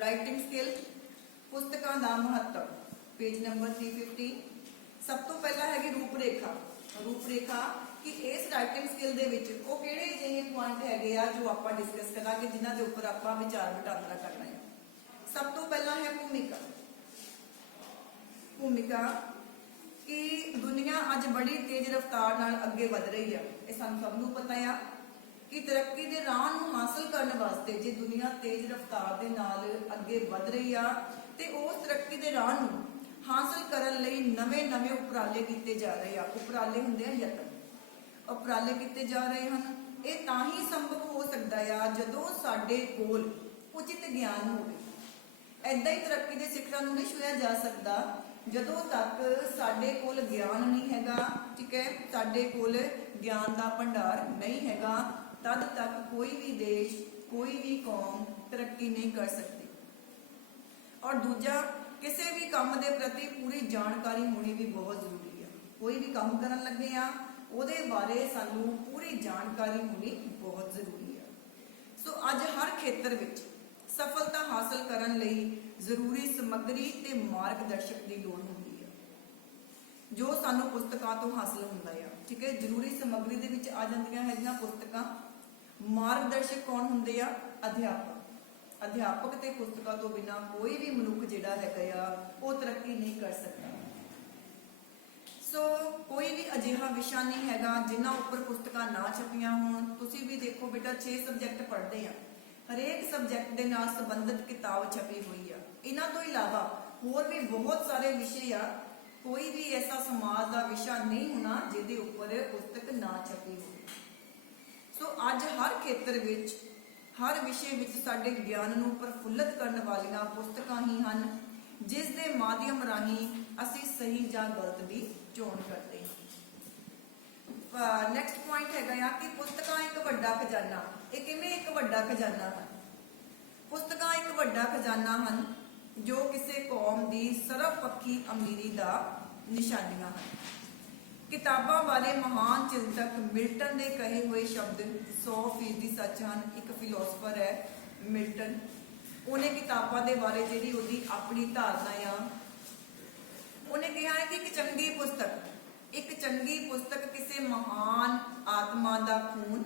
Writing skill पुस्तकां दा महत्व पेज नंबर 350। सब तो पहला है रूपरेखा। रूपरेखा कि इस राइटिंग स्किल दे विच वो किहड़े जिहे पॉइंट हैगे आ जो आपां डिस्कस करांगे जिन्हां दे उपर आपां विचार वटांदरा करना है। सब तो पहला है भूमिका। भूमिका कि दुनिया अज बड़ी तेज रफ्तार नाल अगे वध रही है। ये सानूं सब नूं पता है कि तरक्की के राह नूं हासिल करने वास्ते जे दुनिया तेज रफ्तार दे नाल अगे वध रही आ ते उस तरक्की के राह नूं हासिल करन लई नवे नवे उपराले कीते जा रहे आ। उपराले हुंदे आ यतन, उपराले कीते जा रहे हैं। ये तां ही संभव हो सकता है जदों साडे कोल उचित ज्ञान होवे। ऐदां ही तरक्की के सिखरां नूं नहीं छुआ जा सकता जदों तक साडे कोल ज्ञान नहीं हैगा। ठीक है, साडे कोल ज्ञान का भंडार नहीं हैगा, तद तक कोई भी देश कोई भी कौम तरक्की नहीं कर सकती। और दूजा, किसी भी काम के प्रति पूरी जानकारी होनी भी बहुत जरूरी है। कोई भी काम करन लगे आ उहदे बारे सानू पूरी जानकारी होनी बहुत जरूरी है। सो अज हर खेतर विच सफलता हासिल करन लई जरूरी समग्री ते मार्गदर्शक की लोड़ होंदी है जो सानू पुस्तकां तो हासिल हुंदा है। ठीक है, जरूरी समग्री दे विच आ जांदियां हैगियां पुस्तकां। मार्गदर्शक कौन हुंदे आ? अध्यापक। अध्यापक ते पुस्तकां तो बिना कोई भी मनुख जिहड़ा हैगा वो तरक्की नहीं कर सकता। सो कोई भी अजिहा विषय नहीं हैगा जिन्हां उपर पुस्तकां ना छपियां होण। तुसीं भी देखो बेटा 6 सबजैक्ट पढ़दे आ, हरेक सबजैक्ट दे नाल संबंधित किताब छपी हुई है। इन्हां तो इलावा होर भी बहुत सारे विषय आ, कोई भी ऐसा समाज का विषय नहीं होना जिहदे उपर पुस्तक ना छपी हो। सो अज हर खेतर विच हर विषय विच साडे ज्ञान नूं प्रफुल्लित करने वालियां पुस्तकां ही हन जिस दे माध्यम राही असीं सही जां गलत दी चोण करते हैं। नैक्सट पॉइंट है कि पुस्तकां एक वड्डा खजाना। ये किवें एक वड्डा खजाना है? पुस्तकां एक वड्डा खजाना हन जो किसी कौम की सर्वपक्षी अमीरी का निशानियां हैं। किताबां बारे महान चिंतक मिल्टन के कहे हुए शब्द 100% सच हैं। एक फिलोसफर है मिल्टन, उन्हें किताबां के बारे जी उसकी अपनी धारणा आ, उन्हें कहा है कि एक चंगी पुस्तक किसी महान आत्मा का खून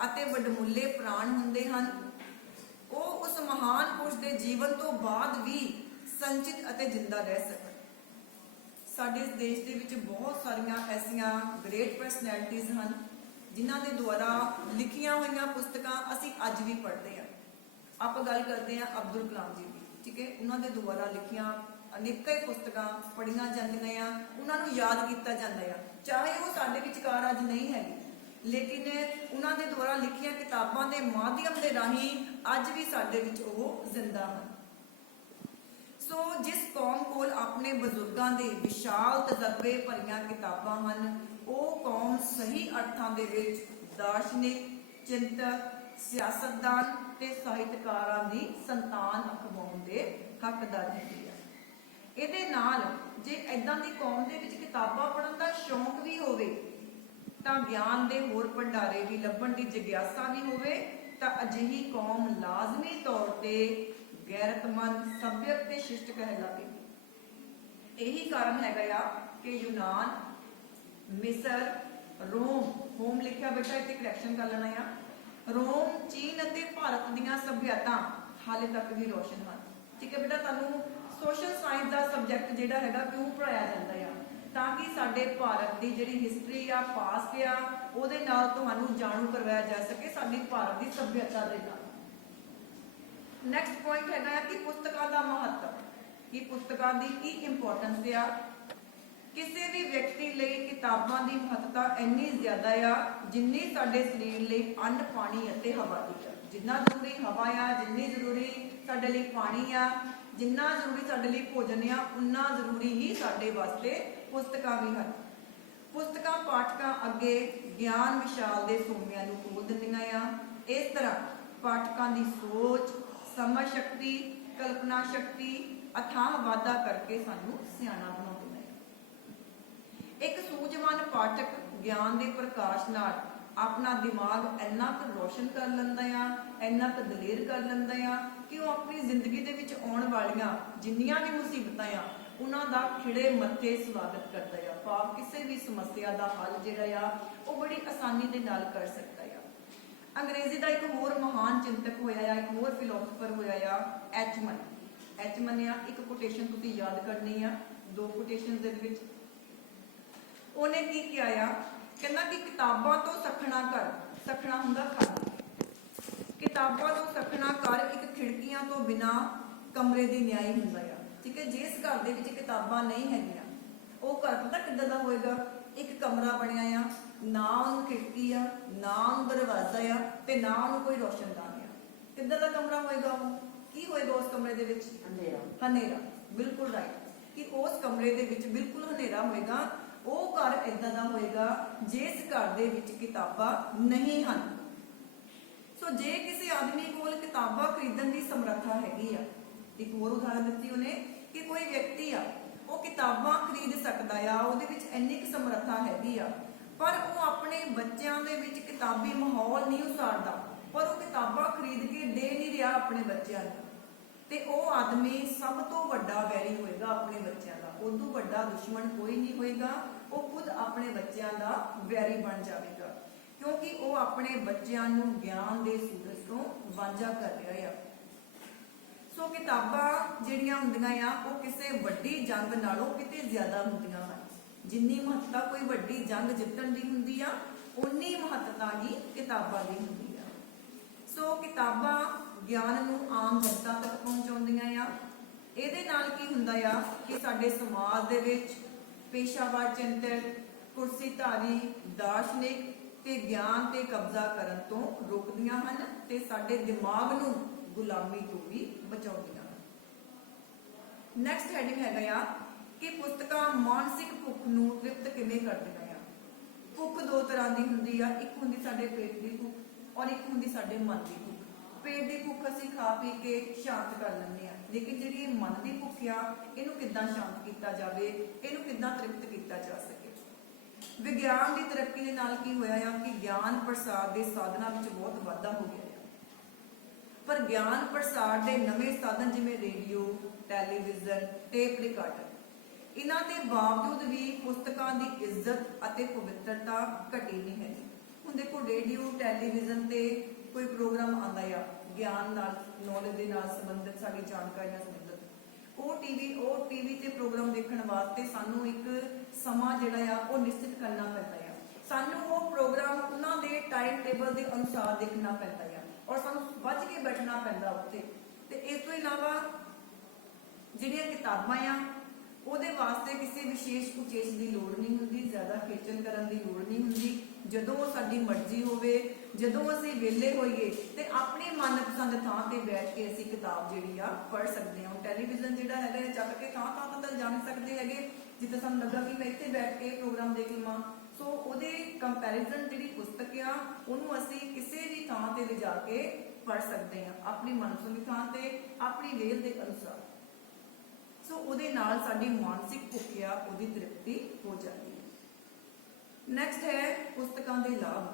अते वडमुले प्राण हुंदे हन। वो उस महान पुरुष के जीवन तो बाद भी संचित अते जिंदा रह सकन। साडे इस देश दे विच बहुत सारियां ऐसियां ग्रेट परसनैलिटीज़ हैं जिन्हां दे द्वारा लिखियां हुई पुस्तकां असीं अज भी पढ़ते हैं। आप गल करते हैं अब्दुल कलाम जी की। ठीक है, उन्होंने द्वारा लिखियां अनेक पुस्तकां पढ़ियां जांदियां, उन्होंने याद किया जाता है, चाहे वो साडे विचकार अज नहीं है, लेकिन उन्होंने द्वारा लिखियां किताबां के माध्यम के राही अज भी साडे विच वो जिंदा हैं। सो जिस कौम कोल अपने बजुर्गों के विशाल तजर्बे भरियां किताबां हैं वो कौम सही अर्थां दे विच दार्शनिक, चिंतक, सियासतदान ते साहित्यकारां दी संतान अखवाउण दे हकदार हुंदी है। इहदे नाल जे इदां दी कौम दे विच किताबां पढ़न दा शौक भी होवे तां ज्ञान दे होर भंडारे भी लभण दी जिग्यासा भी होवे तां अजिही कौम लाजमी तौर ते गैरतमंद, सभ्यक ते शिष्ट कहलावेगी। यही कारण हैगा कि यूनान, मिस्र, रोम लिखा बेटा इत्थे करैक्शन कर लेना है, रोम, चीन अते भारत दीयां सभ्यता हाले तक भी रोशन हैं। ठीक है बेटा, तुहानूं सोशल साइंस का सबजैक्ट जिहड़ा हैगा क्यों पढ़ाया जाता है ताकि साडे भारत की जिहड़ी हिस्टरी आ, पास्ट आ, उहदे नाल तुहानूं जाणू करवाया जा सके साडी भारत की सभ्यता दे नाल। नैक्सट पॉइंट है कि पुस्तकां का महत्व, कि पुस्तकां की की इंपोर्टेंस आ। किसी भी व्यक्ति लिए किताबां की महत्ता इन्नी ज्यादा आ जिन्नी साडे शरीर लिए अन्न, पानी अते हवा की आ। जिन्ना जरूरी हवा आ, जिन्नी जरूरी साडे लिए पानी आ, जिन्ना जरूरी साडे लिए भोजन आ, उन्ना जरूरी ही साडे वास्ते पुस्तकां भी हैं। पुस्तकां पाठकां अगे ज्ञान विशाल दे सोमियां नूं खोल दिंदियां आ। इस तरह पाठकां की सोच, समझ शक्ति, कल्पना शक्ति अथाह वाधा करके सानू सियाणा बनाउंदियां। एक सूझवान पाठक ज्ञान के प्रकाश नाल अपना दिमाग इन्ना क रोशन कर लैंदा आ, इन्ना क दलेर कर लैंदा आ कि वो अपनी जिंदगी दे विच आउण वालियां जिन्नियां भी मुसीबतां आ उन्हां दा खिड़े मत्थे स्वागत करता है। भाव किसी भी समस्या का हल जिहड़ा आ वो बड़ी आसानी दे नाल कर सकता है। अंग्रेजी का एक होर महान चिंतक होया, एक होर फिलोसफर होया एचमन। एचमन आ एक कोटेशन तुसीं याद करनी आ, दो कोटेशन दे विच उन्हें की किया आ, कहना कि किताबां तो सखना कर, सखना हुंदा खाली, किताबां तो सखना कर एक खिड़कियां तो बिना कमरे दी न्याय हुंदा आ। ठीक है, जिस घर दे विच किताबां नहीं हैगियां वो घर पता किद्दां दा होएगा, एक कमरा बनिया आ, ना उन्होंने खिड़की आ, ना उन्होंने दरवाजा आ ते ना उन्होंने कोई रोशनदान आ, किद्दां दा कमरा होएगा, वो की होएगा उस कमरे दे विच? हनेरा। हनेरा, बिल्कुल राइट, कि उस कमरे दे विच बिल्कुल हनेरा होएगा। वो घर इदां दा होएगा जिस घर दे विच किताबां नहीं हन। सो जे किसी आदमी कोल किताबां खरीदण दी समर्था हैगी आ, एक होर उदाहरण दित्ती उन्हें कि कोई व्यक्ति आ वो किताबां खरीद सकदा आ, उहदे विच इन्नी क समर्था हैगी आ, पर वो अपने बच्चों दे विच किताबी माहौल नहीं उसारदा, पर वो किताबां खरीद के दे नहीं रहा अपने बच्चों नूं, ते वो आदमी सब तो वड्डा वैरी होएगा अपने बच्चों का, उदों वड्डा दुश्मन कोई नहीं होएगा, वो खुद अपने बच्चों का वैरी बन जाएगा, क्योंकि वो अपने बच्चों नूं ज्ञान के सूरज तो वांझा कर रहा है। सो किताबां जिहड़ियां हुंदियां आ वो किसी वड्डी जंग नालों किते ज्यादा हुंदियां हन। जिन्नी महत्ता कोई वड्डी जंग जितण दी हुंदी आ उन्नी महत्ता ही किताबां दी हुंदी आ। सो किताबां ज्ञान नूं आम जनता तक पहुंचाउंदियां आ। इहदे नाल की हुंदा आ कि साडे समाज दे विच पेशावर चिंतक, कुर्सीधारी, दार्शनिक ते ज्ञान ते कब्जा करन तो रोकदियां हन ते साडे दिमाग नूं गुलामी तो भी बचाउंदियां हन। नैक्सट हैडिंग हैगा कि पुस्तकां मानसिक भुख नूं तृप्त किवें करदियां आ। भुख दो तरह की हुंदी आ, एक हुंदी साडे पेट की भुख और एक हुंदी साडे मन की भुख। पेट की भुख असीं खा पी के शांत कर लैंदे आ, लेकिन जिहड़ी मन की भुख आ इहनूं किद्दां शांत कीता जावे, इहनूं किद्दां तृप्त कीता जा सके। विज्ञान की तरक्की दे नाल की होया आ कि ज्ञान प्रसार के साधनां विच बहुत वाधा हो गया है, पर ज्ञान प्रसार के नवे साधन जिवें रेडियो, टैलीविजन, टेप रिकॉर्डर इन्हां दे बावजूद भी पुस्तकां की इज्जत अते पवित्रता घटी नहीं है। हुण देखो रेडियो टैलीविजन ते कोई प्रोग्राम आंदा आ ज्ञान नाल नॉलेज दे नाल संबंधित साडी जानकारी नाल संबंधित वो टीवी ते प्रोग्राम देखण वास्ते सानू एक समा जिहड़ा आ वो निश्चित करना पैंदा आ। सानू वो प्रोग्राम उन्हां दे टाइम टेबल के अनुसार देखना पैंदा आ और सानू बच के बैठना पैंदा उत्ते। ते इस तो इलावा जिहड़ियां किताबां आ ਉਹਦੇ वास्ते किसी विशेष उचेच की लोड़ नहीं होंगी, ज़्यादा खेचल करन की लोड़ नहीं होंगी। जदों साडी मर्जी होवे, जदों असीं वेले होइए ते अपनी मनपसंद थां ते बैठ के असीं किताब जिहड़ी आ पढ़ सकते हैं। टैलीविजन जिहड़ा हैगा चक के थां थां तक जा नहीं सकते हैगे, जिद्दां सानूं लगा कि मैं इत्थे बैठ के प्रोग्राम देख लवां। सो ਉਹਦੇ कंपैरिजन जिहड़ी पुस्तक आ ਉਹਨੂੰ ਅਸੀਂ ਕਿਸੇ ਵੀ ਥਾਂ ਤੇ ਲਿਜਾ ਕੇ पढ़ सकते हैं अपनी मनपसंद थां ते अपनी वेल के अनुसार। सो ਉਹਦੇ ਨਾਲ ਸਾਡੀ ਮਾਨਸਿਕ ਭੁੱਖ ਆ ਉਹਦੀ ਤ੍ਰਿਪਤੀ ਹੋ ਜਾਂਦੀ ਹੈ। ਨੈਕਸਟ ਹੈ ਪੁਸਤਕਾਂ ਦੇ ਲਾਭ।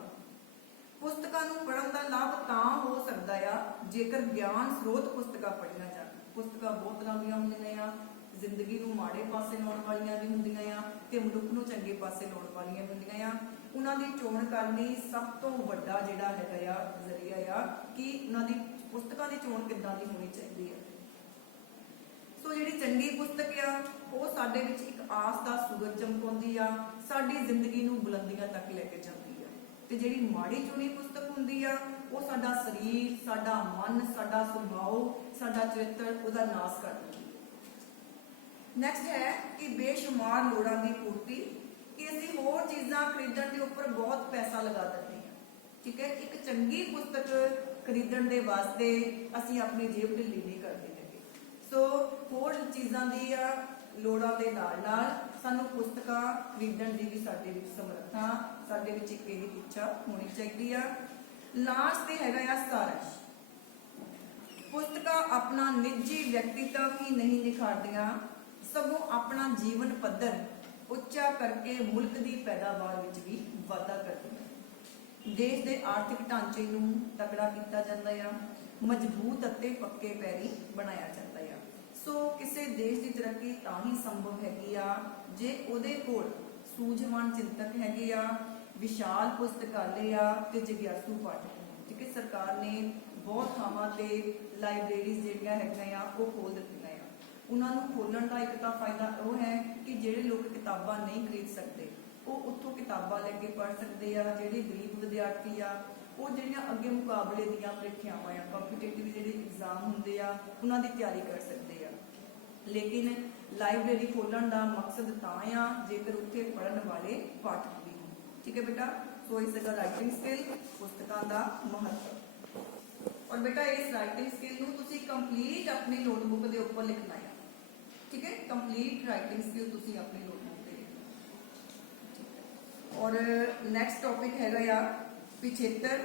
ਪੁਸਤਕਾਂ ਨੂੰ ਪੜ੍ਹਨ ਦਾ ਲਾਭ ਤਾਂ ਹੋ ਸਕਦਾ ਆ ਜੇਕਰ ਗਿਆਨ ਸਰੋਤ ਪੁਸਤਕਾਂ ਪੜ੍ਹੀਆਂ ਜਾਣ। ਪੁਸਤਕਾਂ ਬਹੁਤ ਤਰ੍ਹਾਂ ਦੀਆਂ ਹੁੰਦੀਆਂ ਆ, ਜ਼ਿੰਦਗੀ ਨੂੰ ਮਾੜੇ ਪਾਸੇ ਲਾਉਣ ਵਾਲੀਆਂ ਵੀ ਹੁੰਦੀਆਂ ਆ ਤੇ ਮਨੁੱਖ ਨੂੰ ਚੰਗੇ ਪਾਸੇ ਲਾਉਣ ਵਾਲੀਆਂ ਵੀ ਹੁੰਦੀਆਂ ਆ। ਉਹਨਾਂ ਦੀ ਚੋਣ ਕਰਨੀ ਸਭ ਤੋਂ ਵੱਡਾ ਜਿਹੜਾ ਹੈਗਾ ਆ ਜ਼ਰੀਆ ਆ ਕਿ ਉਹਨਾਂ ਦੀ ਪੁਸਤਕਾਂ ਦੀ ਚੋਣ ਕਿੱਦਾਂ ਦੀ ਹੋਣੀ ਚਾਹੀਦੀ ਹੈ। ਸੋ ਜਿਹੜੀ ਚੰਗੀ ਪੁਸਤਕ ਆ ਉਹ ਸਾਡੇ ਵਿੱਚ ਇੱਕ ਆਸ ਦਾ ਸੂਰਜ ਚਮਕਾਉਂਦੀ ਆ, ਸਾਡੀ ਜ਼ਿੰਦਗੀ ਨੂੰ ਬੁਲੰਦੀਆਂ ਤੱਕ ਲੈ ਕੇ ਜਾਂਦੀ ਆ। ਤੇ ਜਿਹੜੀ ਮਾੜੀ ਚੁਣੀ ਪੁਸਤਕ ਹੁੰਦੀ ਆ ਉਹ ਸਾਡਾ ਸਰੀਰ, ਸਾਡਾ ਮਨ, ਸਾਡਾ ਸੁਭਾਅ, ਸਾਡਾ ਚਰਿੱਤਰ ਉਹਦਾ ਨਾਸ ਕਰ ਦਿੰਦੀ ਹੈ। ਨੈਕਸਟ ਹੈ ਕਿ ਬੇਸ਼ੁਮਾਰ ਲੋੜਾਂ ਦੀ ਪੂਰਤੀ, ਕਿ ਅਸੀਂ ਹੋਰ ਚੀਜ਼ਾਂ ਖਰੀਦਣ ਦੇ ਉੱਪਰ ਬਹੁਤ ਪੈਸਾ ਲਗਾ ਦਿੰਦੇ ਹਾਂ। ਠੀਕ ਹੈ, ਇੱਕ ਚੰਗੀ ਪੁਸਤਕ ਖਰੀਦਣ ਦੇ ਵਾਸਤੇ ਅਸੀਂ ਆਪਣੀ ਜੇਬ ਢਿੱਲੀ ਨਹੀਂ ਕਰਦੇ ਹੈਗੇ। ਸੋ ਹੋਰ ਚੀਜ਼ਾਂ ਦੀ ਲੋੜਾਂ ਦੇ ਨਾਲ ਸਾਨੂੰ ਪੁਸਤਕਾਂ ਖਰੀਦਣ ਦੀ ਵੀ ਸਾਡੇ ਵਿੱਚ ਸਮਰੱਥਾ, ਸਾਡੇ ਵਿੱਚ ਇੱਕ ਇਹਦੀ ਇੱਛਾ ਹੋਣੀ ਚਾਹੀਦੀ ਆ। ਲਾਸਟ ਤੇ ਹੈਗਾ ਆ ਸਾਰਾਂਸ਼। ਪੁਸਤਕਾਂ ਆਪਣਾ ਨਿੱਜੀ ਵਿਅਕਤੀਤਵ ਹੀ ਨਹੀਂ ਨਿਖਾਰਦੀਆਂ, ਸਗੋਂ ਆਪਣਾ ਜੀਵਨ ਪੱਧਰ ਉੱਚਾ ਕਰਕੇ ਮੁਲਕ ਦੀ ਪੈਦਾਵਾਰ ਵਿੱਚ ਵੀ ਵਾਧਾ ਕਰਦੀਆਂ। ਦੇਸ਼ ਦੇ ਆਰਥਿਕ ਢਾਂਚੇ ਨੂੰ ਤਕੜਾ ਕੀਤਾ ਜਾਂਦਾ ਆ, ਮਜ਼ਬੂਤ ਅਤੇ ਪੱਕੇ ਪੈਰੀ ਬਣਾਇਆ ਜਾਂਦਾ ਆ। ਸੋ ਕਿਸੇ ਦੇਸ਼ ਦੀ ਤਰੱਕੀ ਤਾਂ ਹੀ ਸੰਭਵ ਹੈਗੀ ਆ ਜੇ ਉਹਦੇ ਕੋਲ ਸੂਝਵਾਨ ਚਿੰਤਕ ਹੈਗੇ ਆ, ਵਿਸ਼ਾਲ ਪੁਸਤਕਾਲੇ ਆ ਤੇ ਜਿਗਿਆਸੂ ਪਾਠਕ। ਠੀਕ ਹੈ, ਸਰਕਾਰ ਨੇ ਬਹੁਤ ਥਾਵਾਂ ਤੇ ਲਾਇਬ੍ਰੇਰੀਜ਼ ਜਿਹੜੀਆਂ ਹੈਗੀਆਂ ਆ ਉਹ ਖੋਲ ਦਿੱਤੀਆਂ ਆ। ਉਹਨਾਂ ਨੂੰ ਖੋਲਣ ਦਾ ਇੱਕ ਤਾਂ ਫਾਇਦਾ ਉਹ ਹੈ ਕਿ ਜਿਹੜੇ ਲੋਕ ਕਿਤਾਬਾਂ ਨਹੀਂ ਖਰੀਦ ਸਕਦੇ ਉਹ ਉੱਥੋਂ ਕਿਤਾਬਾਂ ਲੈ ਕੇ ਪੜ੍ਹ ਸਕਦੇ ਆ। ਜਿਹੜੇ ਗਰੀਬ ਵਿਦਿਆਰਥੀ ਆ ਉਹ ਜਿਹੜੀਆਂ ਅੱਗੇ ਮੁਕਾਬਲੇ ਦੀਆਂ ਪ੍ਰੀਖਿਆਵਾਂ ਆ, ਕੰਪੀਟੀਟਿਵ ਜਿਹੜੇ ਐਗਜ਼ਾਮ ਹੁੰਦੇ ਆ ਉਹਨਾਂ ਦੀ ਤਿਆਰੀ ਕਰ ਸਕਦੇ ਆ। ਲੇਕਿਨ ਲਾਇਬ੍ਰੇਰੀ ਖੋਲਣ ਦਾ ਮਕਸਦ ਤਾਂ ਆ ਜੇਕਰ ਉੱਥੇ ਪੜ੍ਹਨ ਵਾਲੇ ਪਾਠਕ ਵੀ ਹੋਣ। ਠੀਕ ਹੈ ਬੇਟਾ, ਸੋ ਇਸ ਦਾ ਰਾਈਟਿੰਗ ਸਕਿੱਲ, ਪੁਸਤਕਾਂ ਦਾ ਮਹੱਤਵ। ਔਰ ਬੇਟਾ ਇਸ ਰਾਈਟਿੰਗ ਸਕਿੱਲ ਨੂੰ ਤੁਸੀਂ ਕੰਪਲੀਟ ਆਪਣੀ ਨੋਟਬੁੱਕ ਦੇ ਉੱਪਰ ਲਿਖਣਾ ਹੈ। ਠੀਕ ਹੈ, ਕੰਪਲੀਟ ਰਾਈਟਿੰਗ ਸਕਿੱਲ ਤੁਸੀਂ ਆਪਣੀ ਨੋਟਬੁੱਕ ਤੇ ਲਿਖਣਾ। ਔਰ ਨੈਕਸਟ ਟੌਪਿਕ ਹੈਗਾ ਆ ਪਿਛੇਤਰ